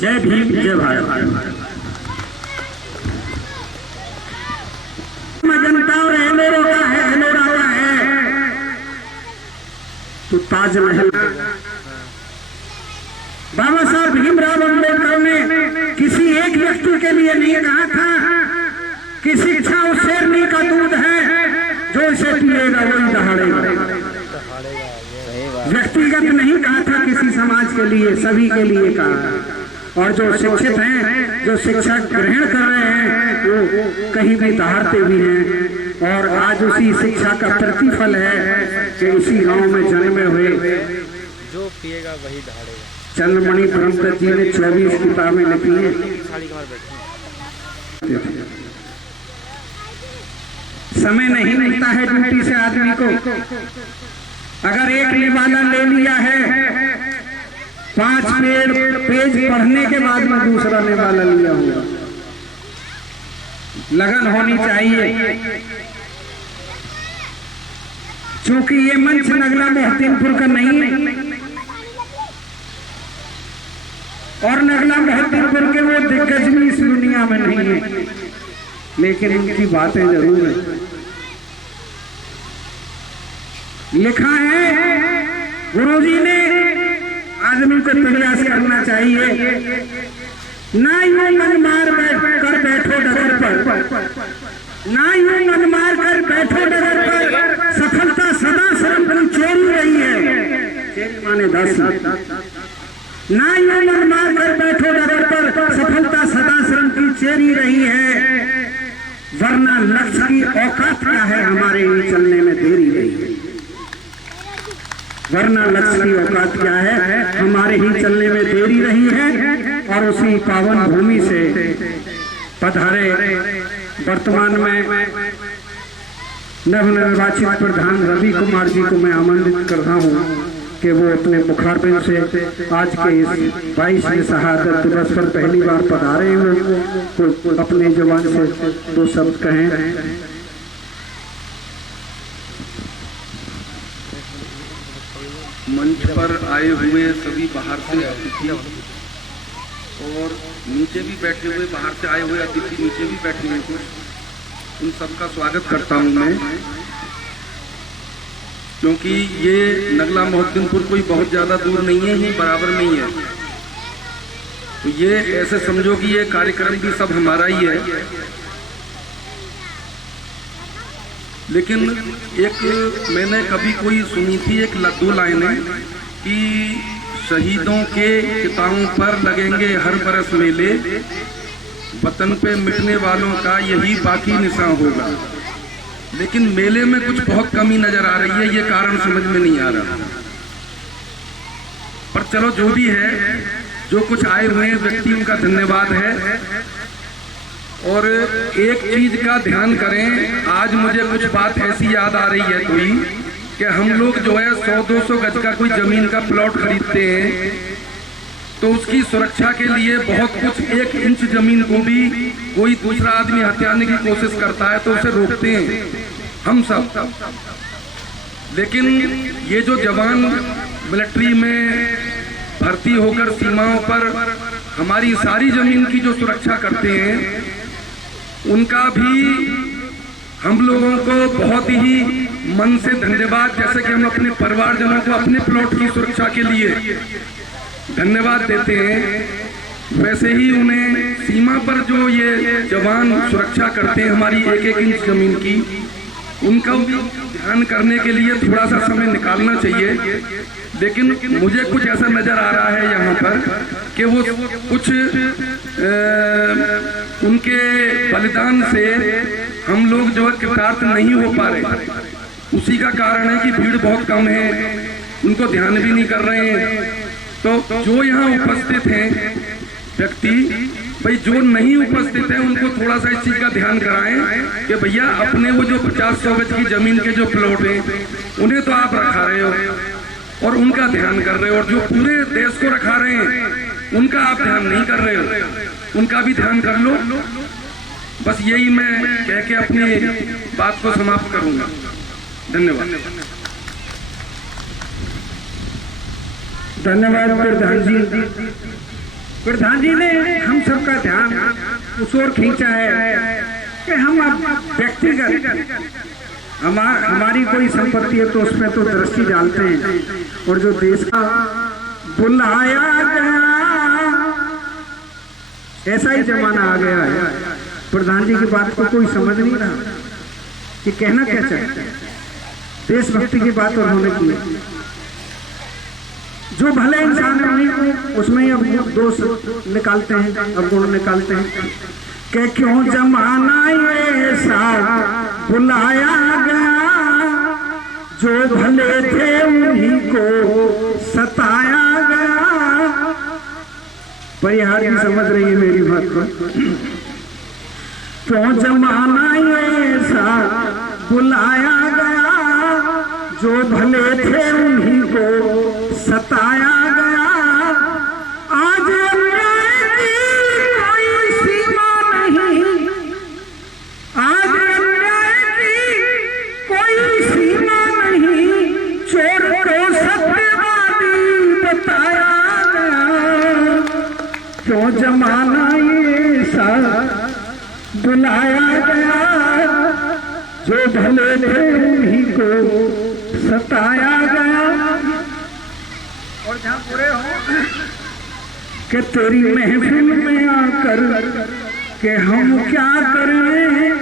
जय भीम, जय भारत। जनता और एलोरा का है, एलोरा का है तो ताजमहल। बाबा साहब भीमराव अम्बेडकर ने किसी एक व्यक्ति के लिए नहीं कहा था कि शिक्षा उस शेरनी का दूध है जो इसे पिएगा वही दहाड़ेगा। व्यक्तिगत नहीं कहा था, किसी समाज के लिए, सभी के लिए कहा। और जो शिक्षित हैं, जो शिक्षा ग्रहण कर रहे हैं, वो कहीं भी दहाड़ते भी हैं। और आज उसी शिक्षा का प्रतिफल है कि इसी गांव में जन्मे हुए जो पिएगा वही दहाड़ेगा। चंद्रमणि ब्रह्मदत्त जी ने 24 किताबें लिखी हैं। समय नहीं मिलता है ड्यूटी से आदमी को। अगर एक निवाला ले लिया है, 5 पेज पढ़ने के बाद में दूसरा निवाला लिया होगा। लगन होनी चाहिए। चूंकि ये मंच नगला मोहद्दीनपुर का नहीं है और नगला मोहद्दीनपुर के वो दिग्गज भी इस दुनिया में नहीं है, लेकिन उनकी बातें जरूर है। लिखा है गुरुजी ने, आदमी को प्रयास करना चाहिए। ना यूं मन मार कर बैठो डगर पर, ना यूं मन मार कर बैठो डगर पर, सफलता सदा श्रम की चोरी रही है। चोरी माने 10। ना यूं मन मार कर बैठो डगर पर, सफलता सदा श्रम की चेरी रही है। वरना लक्ष्य की औकात क्या है, हमारे ही चलने में देरी रही है। वरना लक्ष्य की औकात क्या है, हमारे ही चलने में देरी रही है। और उसी पावन भूमि से पधारे वर्तमान में नवनिर्वाचित प्रधान रवि कुमार जी को मैं आमंत्रित कर रहा हूँ कि वो अपने मुखारबिंद से आज के इस 22वें शहादत दिवस पर पहली बार पधारे हुए तो अपने जुबान से 2 शब्द कहें। मंच पर आए हुए सभी बाहर से अतिथि और नीचे भी बैठे हुए, बाहर से आए हुए अतिथि नीचे भी बैठे हुए कुछ, उन सबका स्वागत करता हूं मैं। क्योंकि ये नगला मोहद्दीनपुर कोई बहुत ज्यादा दूर नहीं है, ही बराबर में ही है। तो ये ऐसे समझो कि ये कार्यक्रम भी सब हमारा ही है। लेकिन एक मैंने कभी कोई सुनी थी एक लद्दू लाइनें कि शहीदों के चिताओं पर लगेंगे हर बरस मेले, वतन पे मिटने वालों का यही बाकी निशान होगा। लेकिन मेले में कुछ बहुत कमी नजर आ रही है, ये कारण समझ में नहीं आ रहा। पर चलो जो भी है, जो कुछ आए हुए हैं व्यक्ति, उनका धन्यवाद है। और एक चीज का ध्यान करें, आज मुझे कुछ बात ऐसी याद आ रही है कोई कि हम लोग जो है 100-200 गज का कोई जमीन का प्लॉट खरीदते हैं तो उसकी सुरक्षा के लिए बहुत कुछ 1 इंच जमीन को भी कोई दूसरा आदमी हथियाने की कोशिश करता है तो उसे रोकते हैं हम सब। लेकिन ये जो जवान मिलिट्री में भर्ती होकर सीमाओं पर हमारी सारी जमीन की जो सुरक्षा करते हैं, उनका भी हम लोगों को बहुत ही मन से धन्यवाद, जैसे कि हम अपने परिवारजनों को अपने प्लॉट की सुरक्षा के लिए धन्यवाद देते हैं, वैसे ही उन्हें सीमा पर जो ये जवान सुरक्षा करते हैं हमारी 1-1 इंच जमीन की, उनका ध्यान करने के लिए थोड़ा सा समय निकालना चाहिए। लेकिन मुझे कुछ ऐसा नजर आ रहा है यहाँ पर कि वो कुछ उनके बलिदान से हम लोग जो है कृतार्थ नहीं हो पा रहे। उसी का कारण है कि भीड़ बहुत कम है, उनको ध्यान भी नहीं कर रहे हैं। तो जो यहाँ उपस्थित हैं व्यक्ति, भाई जो नहीं उपस्थित है उनको थोड़ा सा इस चीज का ध्यान कराएं कि भैया अपने वो जो 50-100 गज की जमीन के जो प्लॉट हैं उन्हें तो आप रखा रहे हो और उनका ध्यान कर रहे हो, और जो पूरे देश को रखा रहे हैं उनका आप ध्यान नहीं कर रहे हो, उनका भी ध्यान कर लो। बस यही मैं कह के अपनी बात को समाप्त करूंगा। धन्यवाद। धन्यवाद प्रधान जी। प्रधान जी ने हम सबका ध्यान उस ओर खींचा है कि हम अब व्यक्तिगत हमारी कोई संपत्ति है तो उसमें तो दृष्टि डालते हैं, और जो देश का बुलाया गया, ऐसा ही जमाना आ गया है। प्रधान जी की बात को कोई समझ नहीं रहा कि कहना क्या चाहते हैं। देशभक्ति की बात उन्होंने की, जो भले इंसान है उसमें ही अब दोष निकालते हैं, अब गुण निकालते हैं कि क्यों जमाना ऐसा बुलाया गया, जो भले थे उन्हीं को सताया गया। परिहार जी समझ रही है मेरी बात को। क्यों जमाना ऐसा बुलाया गया, जो भले थे उन्हीं को सताया गया। आज अन्याय की कोई सीमा नहीं, आज अन्याय की कोई सीमा नहीं, चोर को सत्यवादी बताया गया। क्यों जमाना ऐसा बुलाया गया, जो भले थे उन्हीं को सताया गया। और जहां पूरे हो कि तेरी महफिल में आकर कि हम क्या करें,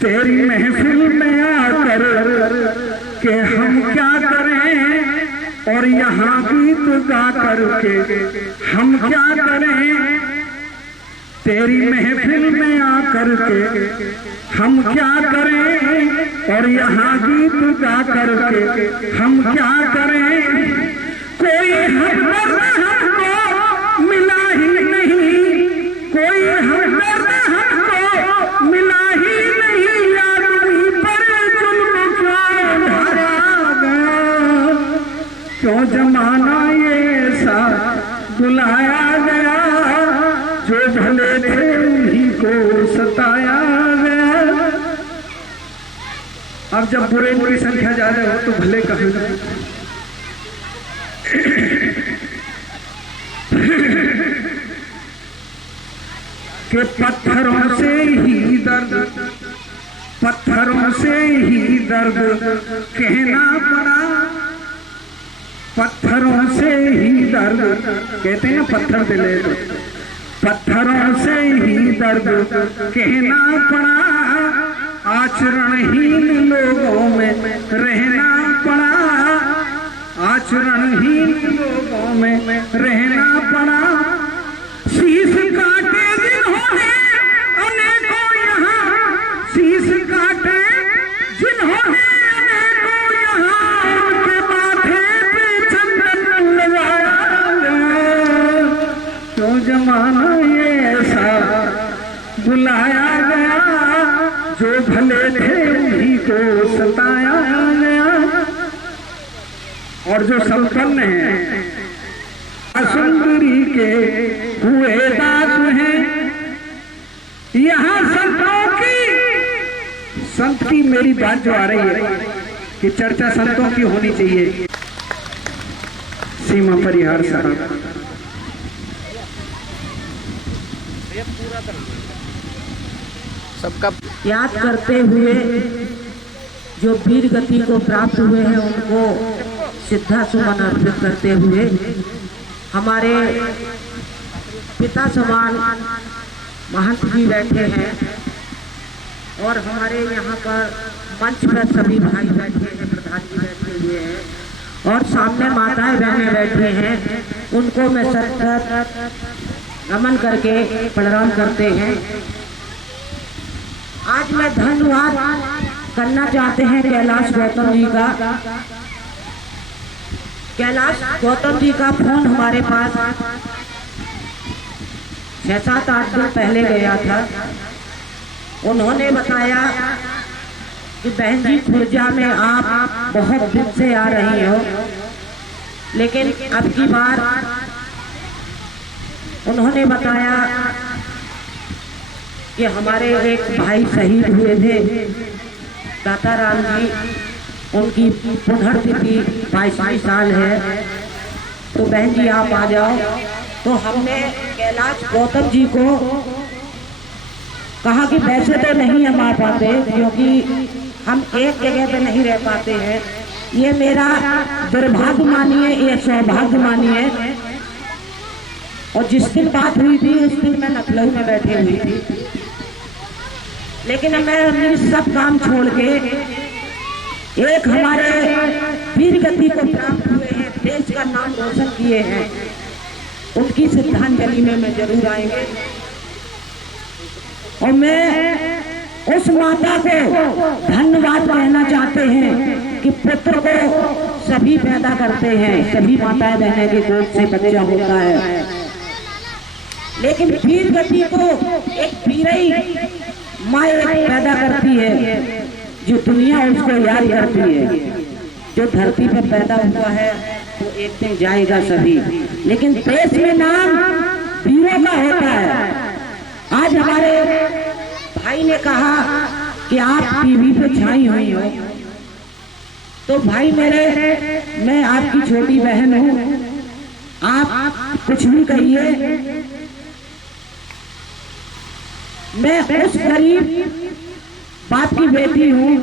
तेरी महफिल में आकर कि हम क्या करें, और यहाँ गीत गा करके हम क्या करें। तेरी महफिल में आकर के हम क्या करें, और यहाँ गीत गा करके हम क्या करें। कोई हमदर्द हमको मिला ही नहीं, कोई हमदर्द हमको मिला ही नहीं, आदमी पर जुल्म क्यों ढाया गया। क्यों जमाना ऐसा बुलाया गया, जो भले थे उन्हीं को सताया गया। अब जब बुरे की संख्या ज्यादा हो तो भले कहें। कि पत्थरों से ही दर्द, पत्थरों से ही दर्द कहना पड़ा, पत्थरों से ही दर्द कहते हैं, पत्थर दिले तो पत्थरों से ही दर्द कहना पड़ा। आचरणहीन लोगों में रहना पड़ा, आचरणहीन लोगों में रहना पड़ा। शीश काटे जिन्होंने अनेकों यहाँ, शीश काटे जिन्होंने अनेकों यहाँ, उनके माथे पे चंदन लगाया गया। क्यों जमाना ऐसा बुलाया गया, जो भले थे उन्हीं को सताया गया। और जो संपन्न है सुंदरी के हुए दात हैं, यहाँ संत की मेरी बात जो आ रही है कि चर्चा संतों की होनी चाहिए। सीमा परिहार साहब सबका याद करते हुए जो वीर गति को प्राप्त हुए हैं, उनको श्रद्धा सुमन अर्पित करते हुए हमारे पिता समान महंत जी बैठे हैं, और हमारे यहाँ पर मंच पर सभी भाई बैठे हैं, प्रधान जी बैठे हुए हैं, और सामने माताएं बहनें बैठे हैं। उनको मैं सतत नमन करके प्रणाम करते हैं। आज मैं धन्यवाद करना चाहते हैं कैलाश गौतम जी का। कैलाश गौतम जी का फोन हमारे पास 6-7-8 दिन पहले गया था। उन्होंने बताया कि बहन जी खुर्जा में आप बहुत दिन से आ रही हो, लेकिन अब की बार उन्होंने बताया कि हमारे एक भाई शहीद हुए थे, दाता राम जी, उनकी पुण्यतिथि 22वीं साल है, तो बहन जी आप आ जाओ। तो हमने कैलाश गौतम जी को कहा कि वैसे तो नहीं हम आ पाते क्योंकि हम एक जगह पे नहीं रह पाते हैं, ये मेरा दुर्भाग्य मानिए, ये सौभाग्य मानिए। और जिस दिन बात हुई थी उस दिन मैं लखनऊ में बैठी हुई थी, लेकिन मैं अपनी सब काम छोड़ के एक हमारे वीर गति को प्राप्त हुए हैं, देश का नाम रोशन किए हैं, उनकी श्रद्धांजलि में मैं जरूर आएंगे। और मैं उस माता को धन्यवाद कहना चाहते हैं कि पुत्र को सभी पैदा करते हैं, सभी माताएं बहनें के गोद से बच्चा होता है, लेकिन वीर गति को एक वीरई माँ पैदा करती है जो दुनिया उसको याद करती है। जो धरती पर पैदा हुआ है वो एक दिन जाएगा सभी, लेकिन देश में नाम वीरों का होता है। आज हमारे भाई ने कहा कि आप टीवी पे छाई हुई हो, तो भाई मेरे, मैं आपकी छोटी बहन हूँ, आप कुछ भी कहिए, मैं उस गरीब बाप की बेटी हूँ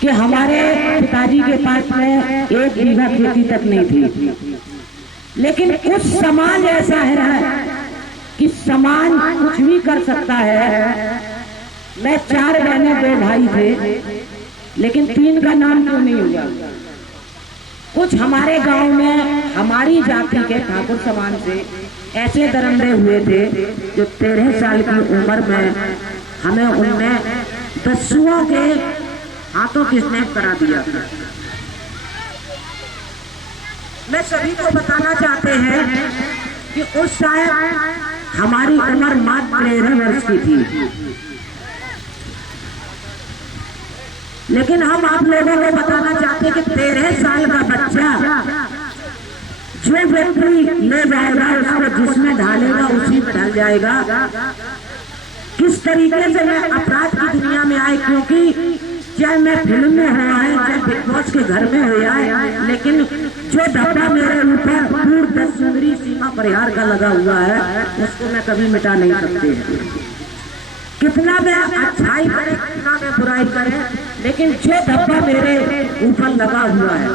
कि हमारे पिताजी के पास में 1 बीघा खेती तक नहीं थी, लेकिन कुछ समाज ऐसा है कि समाज कुछ भी कर सकता है। मैं 4 बहनें 2 भाई थे, लेकिन 3 का नाम क्यों नहीं हुआ? कुछ हमारे गांव में हमारी जाति के ठाकुर समाज से ऐसे दरंदे हुए थे जो 13 साल की उम्र में हमें उनने दस्युओं के हाथों किडनैप करा दिया था। मैं सभी को बताना चाहते हैं कि उस शायद हमारी उम्र मात्र 13 वर्ष की थी, लेकिन हम आप लोगों को बताना चाहते हैं कि 13 साल का बच्चा जो व्यक्ति ले जाएगा उसको जिसमें ढालेगा उसी में ढल जाएगा। किस तरीके से मैं अपराध की दुनिया में आए, क्योंकि चाहे मैं फिल्म में हो आए, चाहे बिग बॉस के घर में हो आए, लेकिन जो धब्बा मेरे ऊपर पूर्ण 10 सुंदरी सीमा परिहार का लगा हुआ है उसको मैं कभी मिटा नहीं सकती। कितना मैं अच्छाई करे, कितना मैं बुराई करे, लेकिन जो धब्बा मेरे ऊपर लगा हुआ है,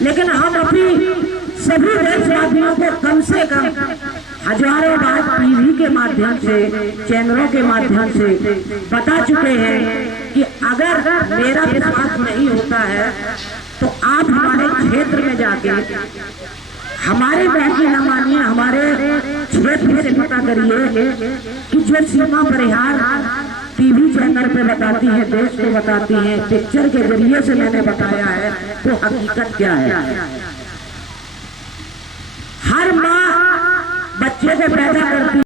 लेकिन हम अपनी सभी देशवासियों को कम से कम हजारों बार टीवी के माध्यम से, चैनलों के माध्यम से बता चुके हैं कि अगर मेरा विश्वास नहीं होता है तो आप हमारे क्षेत्र में जाके हमारे बहन की न मानिए, हमारे क्षेत्र से पता करिए कि जो सीमा परिहार टीवी चैनल पे बताती है, देश को बताती है, पिक्चर के जरिए से मैंने बताया है, तो हकीकत क्या है। हर माँ बच्चे को पैदा करती